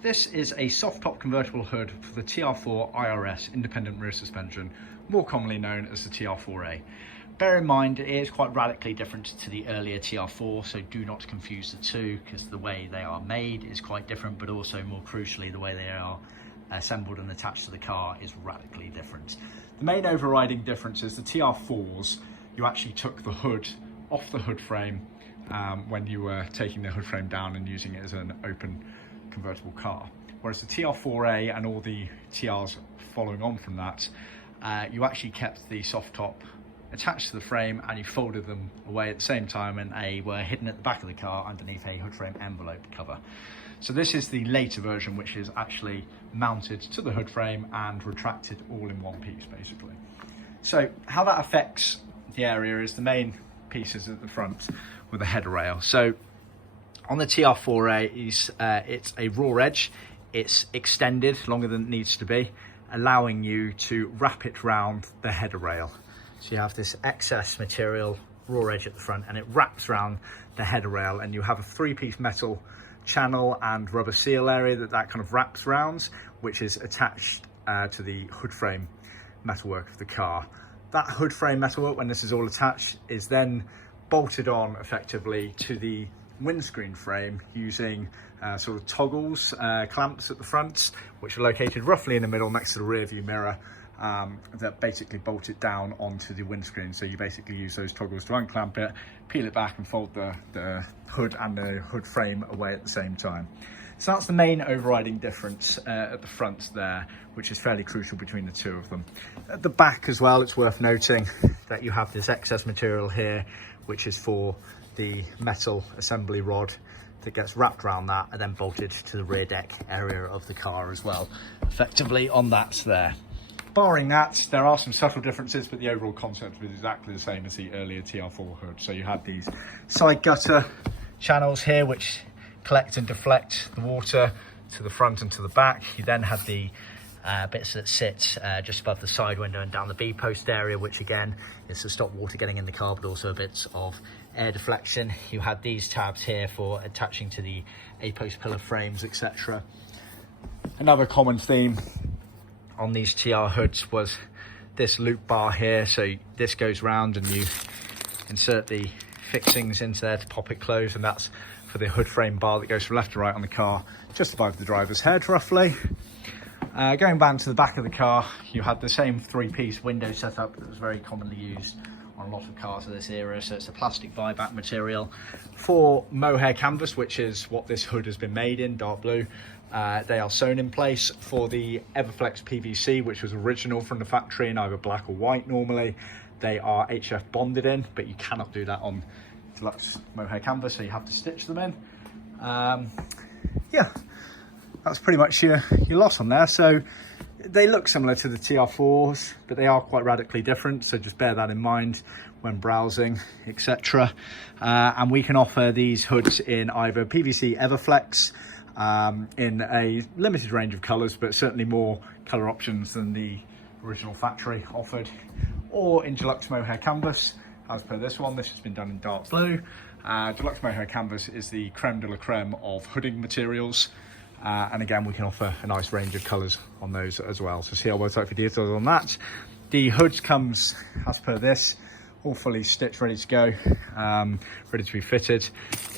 This is a soft top convertible hood for the TR4 IRS independent rear suspension, more commonly known as the TR4A. Bear in mind it is quite radically different to the earlier TR4, so do not confuse the two, because the way they are made is quite different, but also more crucially the way they are assembled and attached to the car is radically different. The main overriding difference is the TR4s, you actually took the hood off the hood frame when you were taking the hood frame down and using it as an open convertible car. Whereas the TR4A and all the TRs following on from that, you actually kept the soft top attached to the frame and you folded them away at the same time, and they were hidden at the back of the car underneath a hood frame envelope cover. So this is the later version, which is actually mounted to the hood frame and retracted all in one piece basically. So how that affects the area is the main pieces at the front with a header rail. So on the TR4A, it's a raw edge. It's extended longer than it needs to be, allowing you to wrap it round the header rail. So you have this excess material, raw edge at the front, and it wraps around the header rail, and you have a three-piece metal channel and rubber seal area that kind of wraps around, which is attached to the hood frame metalwork of the car. That hood frame metalwork, when this is all attached, is then bolted on effectively to the windscreen frame using sort of toggles, clamps at the front, which are located roughly in the middle next to the rear view mirror, that basically bolt it down onto the windscreen. So you basically use those toggles to unclamp it, peel it back and fold the hood and the hood frame away at the same time. So that's the main overriding difference at the front there, which is fairly crucial between the two of them. At the back as well, it's worth noting that you have this excess material here, which is for the metal assembly rod that gets wrapped around that and then bolted to the rear deck area of the car as well, effectively on that there. Barring that, there are some subtle differences, but the overall concept is exactly the same as the earlier TR4 hood. So you had these side gutter channels here which collect and deflect the water to the front and to the back. You then had the bits that sit just above the side window and down the B post area, which again is to stop water getting in the car, but also bits of air deflection. You had these tabs here for attaching to the A post pillar frames, etc. Another common theme on these TR hoods was this loop bar here. So this goes round and you insert the fixings into there to pop it closed, and that's for the hood frame bar that goes from left to right on the car, just above the driver's head roughly. Going back to the back of the car, you had the same three-piece window setup that was very commonly used on a lot of cars of this era. So it's a plastic buyback material for mohair canvas, which is what this hood has been made in, dark blue. They are sewn in place. For the Everflex PVC, which was original from the factory in either black or white normally, they are HF bonded in, but you cannot do that on Deluxe mohair canvas, so you have to stitch them in. Yeah, that's pretty much your lot on there. So they look similar to the TR4s, but they are quite radically different, so just bear that in mind when browsing, etc. And we can offer these hoods in either PVC Everflex, in a limited range of colours, but certainly more colour options than the original factory offered, or in Deluxe mohair canvas. As per this one, this has been done in dark blue. Deluxe mohair canvas is the creme de la creme of hooding materials. And again, we can offer a nice range of colours on those as well. So see our website for details on that. The hood comes, as per this, all fully stitched, ready to go, ready to be fitted.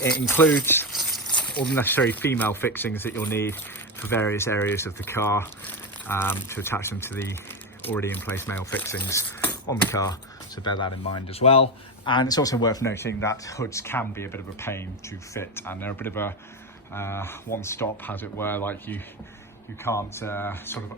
It includes all the necessary female fixings that you'll need for various areas of the car, to attach them to the already in place male fixings on the car. So bear that in mind as well. And it's also worth noting that hoods can be a bit of a pain to fit, and they're a bit of a one stop, as it were. Like you can't sort of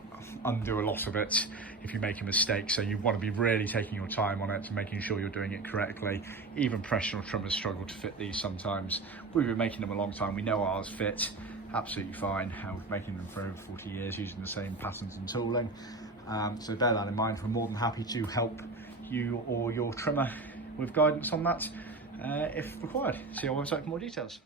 undo a lot of it if you make a mistake, so you want to be really taking your time on it and making sure you're doing it correctly. Even professional trimmers struggle to fit these sometimes. We've been making them a long time, we know ours fit absolutely fine. We've been making them for over 40 years using the same patterns and tooling, so bear that in mind. We're more than happy to help you or your trimmer with guidance on that if required. See our website for more details.